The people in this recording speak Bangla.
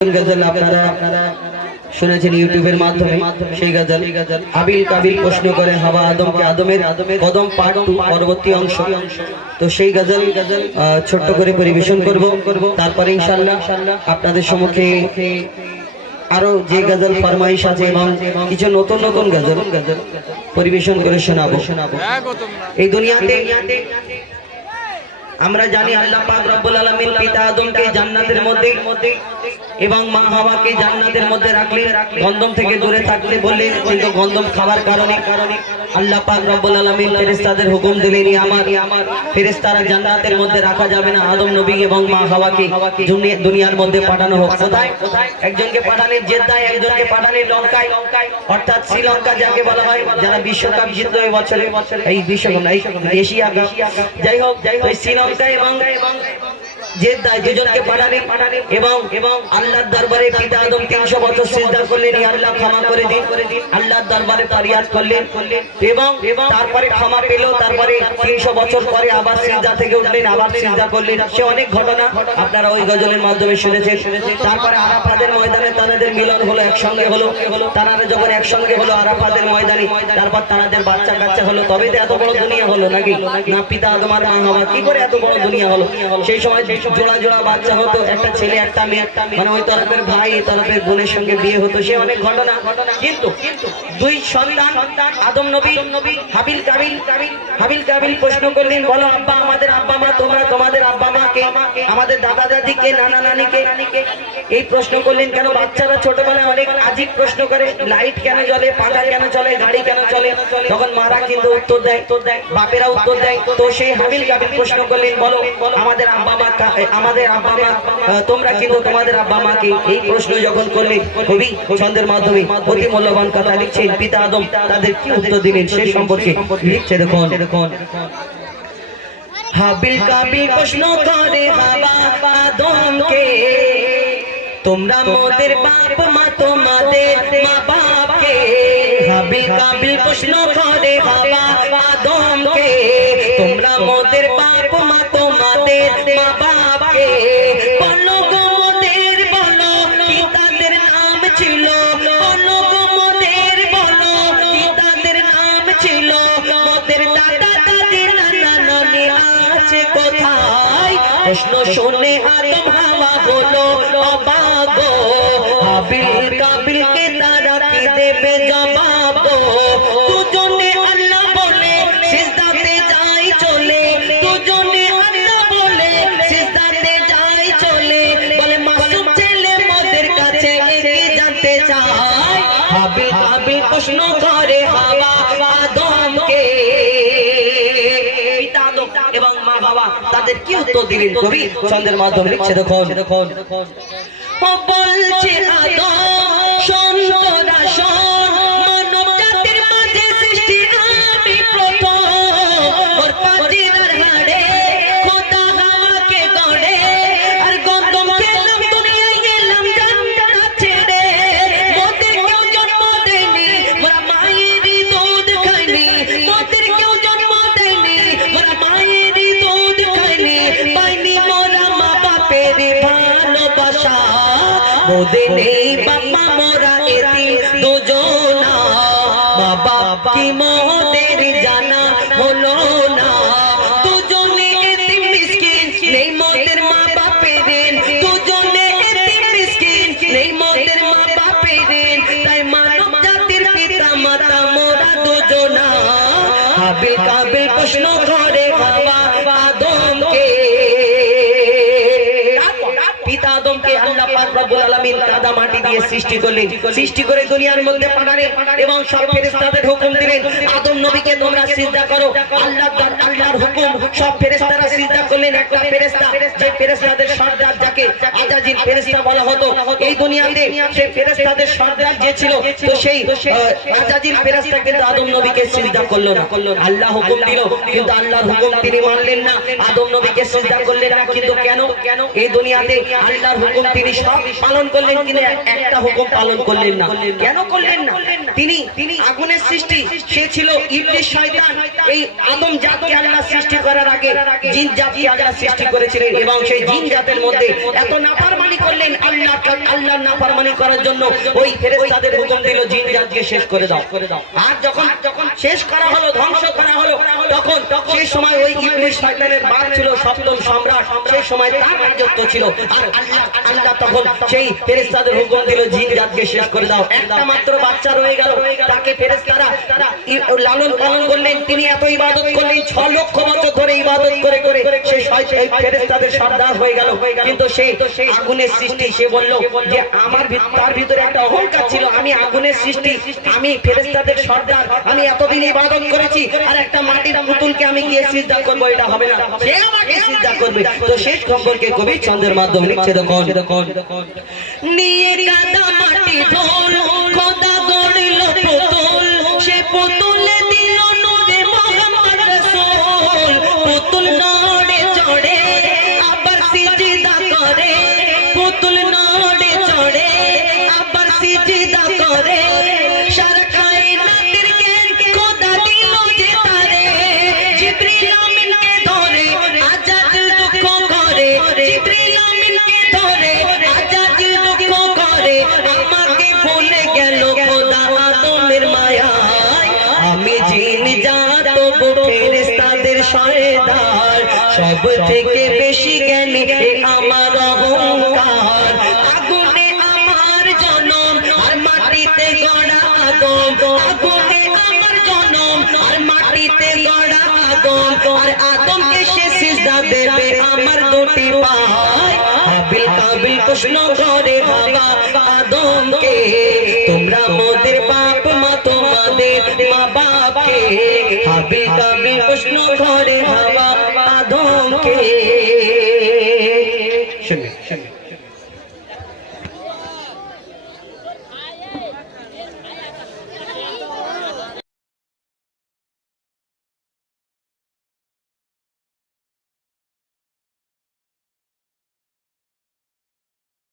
गजल আপনারা শুনেছেন ইউটিউবের মাধ্যমে সেই গজল আবিল কাবিল প্রশ্ন করে হাওয়া আদমকে আদমের কদম পার্ট 2 পরবর্তী অংশ। তো সেই গজল ছোট্ট করে পরিবেশন করব, তারপরে ইনশাআল্লাহ আপনাদের সম্মুখে আরো যে গজল ফরমাইশ আছে এবং কিছু নতুন নতুন গজল পরিবেশন করে শোনাবো। এই দুনিয়াতে আমরা জানি আল্লাহ পাক রব্বুল আলামিন পিতা আদমকে জান্নাতের মধ্যে এবং মা হাওয়াকে জান্নাতের মধ্যে রাখলে গন্ধম থেকে দূরে থাকতে বললেন, কিন্তু গন্ধম খাবার কারণে আল্লাহ পাক রব্বুল আলামিন ফেরেশতাদের হুকুম দিলেন আমার ফেরেশতারা জান্নাতের মধ্যে রাখা যাবে না, আদম নবী এবং মা হাওয়াকে দুনিয়ার মধ্যে পাঠানো হোক। কোথায়? একজনকে পাঠালেন জেদ্দায়, একজনকে পাঠালেন লঙ্কায়, অর্থাৎ শ্রীলঙ্কা যাকে বলা হয়, যারা বিশ্বকাপ জিতল এই বছরে, এই বিশ্বকাপ না, এই এশিয়া কাপ, যাই হোক শ্রীলঙ্কা এবং জেদ্দায় দুজনকে পাঠালেন এবং আল্লাহর দরবারে পিতা আদম 300 বছর সিজদা করলেন, ইয়া আল্লাহ ক্ষমা করে দিন, আল্লাহর দরবারে ফরিয়াদ করলেন এবং তারপরে ক্ষমা পেল। তারপরে 300 বছর পরে আবার সিজদা থেকে উঠলেন, আবার সিজদা করলেন। সে অনেক ঘটনা আপনারা ওই গজলের মাধ্যমে শুনেছেন। তারপরে আরাফাতের ময়দানে তাদের মিলন হলো, একসঙ্গে হলো। তারা যখন একসঙ্গে হলো আরাফাতের ময়দানে, তারপর তাদের বাচ্চা কাচ্চা হলো, তবে তো এত বড় দুনিয়া হলো নাকি? না, পিতা আদম আর হাওয়া কি করে এত বড় দুনিয়া হলো? সেই সময় জোড়া জোড়া বাচ্চা হতো, একটা ছেলে একটা মেয়ে, মানে ওই তরফের ভাই এই তরফের বোনের সঙ্গে বিয়ে হতো। সে অনেক ঘটনা। কিন্তু দুই সন্তান আদম নবী হাবিল কাবিল প্রশ্ন করলেন, বলো আব্বা, আমাদের আব্বা মা, তোমরা তোমাদের আব্বা মা কে? আমাদের দাদা দাদি কে, নানা নানি কে? এই প্রশ্ন করলেন কেন? বাচ্চারা ছোটবেলায় অনেক আজীব প্রশ্ন করে, লাইট কেন জ্বলে, পাখা কেন চলে, গাড়ি কেন চলে? তখন মারা কিন্তু উত্তর দেয়, বাপেরা উত্তর দেয়। তো সেই হাবিল কাবিল প্রশ্ন করলেন, বলো আমাদের আব্বা মা, তোমরা কিন্তু তোমাদের আব্বা মা কে? এই প্রশ্ন যখন করলে কবি ছন্দের মাধ্যমে অতি মূল্যবান কথা লিখছেন। পিতা আদম তাদের কি উত্তর দিলেন সে সম্পর্কে লিখছে, দেখুন। হাবিল কাবিল প্রশ্ন করে হাওয়া আদমকে, তোমরা মোদের বাপ মা, তোমাদের মা বাপকে। হাবিল কাবিল প্রশ্ন করে হাওয়া আদমকে, তোমরা মোদের বাপ মা, তোমাদের মা বাপকে। বলো গো মোদের, বলো কি তাদের নাম ছিল? বলো গো মোদের, বলো কি তাদের নাম ছিল? মোদের দাদা দাদি নানা নানি আছে কোথায়? প্রশ্ন শুনে আদম হাওয়া হলো অবাক। হাবিল কাবিলকে তারা কি দেবে জবাব? দুজনে আল্লাহ বলে সিজদাতে যাই চলে, দুজনে আল্লাহ বলে সিজদাতে যাই চলে। বলে মাসুম ছেলে মোদের কাছে কি জানতে চায়? হাবিল কাবিল প্রশ্ন করে হাওয়া আদমকে, পিতা আদম এবং মা হাওয়া তাদের কি উত্তর দিলেন কবি ছন্দের মাধ্যমে লিখছে, দেখুন। ও বলছে আদম, শোন তোরা শোন, মানব জাতির মাঝে সৃষ্টি আমি প্রথম। ওর পাজিরার হাড়ে খোদা হাওয়াকে গড়ে, আর গন্ধম খেলাম দুনিয়ায় গেলাম জান্নাত ছেড়ে। মোদের কেউ জন্ম দেয়নি, মোরা মায়েরই দুধ খাইনি। মোদের কেউ জন্ম দেয়নি, মোরা মায়েরই দুধ খাইনি। পাইনি মোরা মা বাপের ভালোবাসা, মোদের নেই বাবা মোরা এতিম দুজনা। মা বাপ কি মোদের জানা হলো না? দুজনে এতিম মিসকিন, নেই মোদের মা বাপের ঋণ। দুজনে এতিম মিসকিন, নেই মোদের মা বাপের ঋণ। তাই মানব জাতির পিতা মাতা মোরা দুজনা। হাবিল কাবিল প্রশ্ন করে হাওয়া আদমকে, পিতা আদমকে আল্লাহ পাক রব্বুল আলামিন কাদা মাটি দিয়ে সৃষ্টি করলেন, সৃষ্টি করে দুনিয়ার মধ্যে পাঠালেন এবং সব ফেরেশতাদের হুকুম দিলেন, আদম নবীকে তোমরা সিজদা করো। আল্লাহর হুকুম, সব ফেরেশতারা সিজদা করলেন। একটা ফেরেশতা, যে ফেরেশতাদের সর্দার, যাকে আজাজিল ফেরেশতা বলা হতো, এই দুনিয়াতে সেই ফেরেশতাদের সর্দার যে ছিল, তো সেই আজাজিল ফেরেশতা কিন্তু আদম নবীকে সিজদা করলো না। আল্লাহ হুকুম দিল, কিন্তু আল্লাহর হুকুম তিনি মানলেন না, আদম নবীকে সিজদা করলেন না। কিন্তু কেন? এই দুনিয়াতে আল্লাহর হুকুম তিনি সব পালন করলেন কিন্তু একটা হুকুম পালন করলেন না। কেন করলেন না? তিনি আগুনের সৃষ্টি, সে ছিল ইবলিস শয়তান। এই আদম জাতকে আল্লাহ সৃষ্টি করার আগে জিন জাতকে আল্লাহ সৃষ্টি করেছিলেন এবং সেই জিন জাতের মধ্যে এত নাফরমানি করলেন। আল্লাহর নাফরমানি করার জন্য ওই ফেরেশতাদের হুকুম দিল জিন জাতকে শেষ করে দাও। আর যখন শেষ করা হলো, ধ্বংস করা হলো, তখন সেই সময় ওই ইবলিস শয়তানের বাপ ছিল সপ্তম সম্রাট, সেই সময় তার রাজত্ব ছিল। আর আল্লাহ তখন সেই ফেরেশতাদের হুকুম দিল জিন জাতকে শেষ করে দাও। একটা মাত্র বাচ্চা রয়ে গেল, তাকে ফেরেশতারা লালন পালন করলেন। তিনি এত ইবাদত করলেন, 6 লক্ষ বছর ধরে ইবাদত করে করে সেই ফেরেশতাদের সর্দার হয়ে গেল। কিন্তু সেই আগুনের সৃষ্টি, সে বলল যে আমার তার ভিতরে একটা অহংকার ছিল, আমি আগুনের সৃষ্টি, আমি ফেরেশতাদের সর্দার, আমি এতদিন ইবাদত করেছি, আর একটা মাটির পুতুলকে আমি গিয়ে সিজদা করব, এটা হবে না, সে আমাকে সিজদা করবে। তো শেষ খবরকে কবি ছন্দের মাধ্যমে লিখছে, দেখুন, নিয়ে কাদা মাটি ঢোল খোদা গড়ল পুতুল, সে পুতুলে দিল নূরে মুহাম্মদ রাসূল। পুতুল নড়ে চড়ে আবার সিজদা করে, পুতুল নড়ে চড়ে আবার সিজদা করে। সারা কায়নাতের জ্ঞান খোদা দিল যে তারে, জিবরিল আমিনকে ধরে আজাদ দুঃখ করে, জিবরিল আমিনকে ধরে আজাদ দুঃখ করে। আমাকে ভুলে গেল খোদা আদমের মায়ায়, আমি জিন জাত তবু ফেরেশতাদের সরদার। সব থেকে বেশি জ্ঞানী আমার অহংকার, আগুনে আমার জনম আর মাটিতে গড়া আদম, আগুনে আমার জনম আর মাটিতে গড়া আদম। আর আদমকে সে সিজদা দেবে আমার দুটি পায়। হাবিল কাবিল প্রশ্ন করে বাবা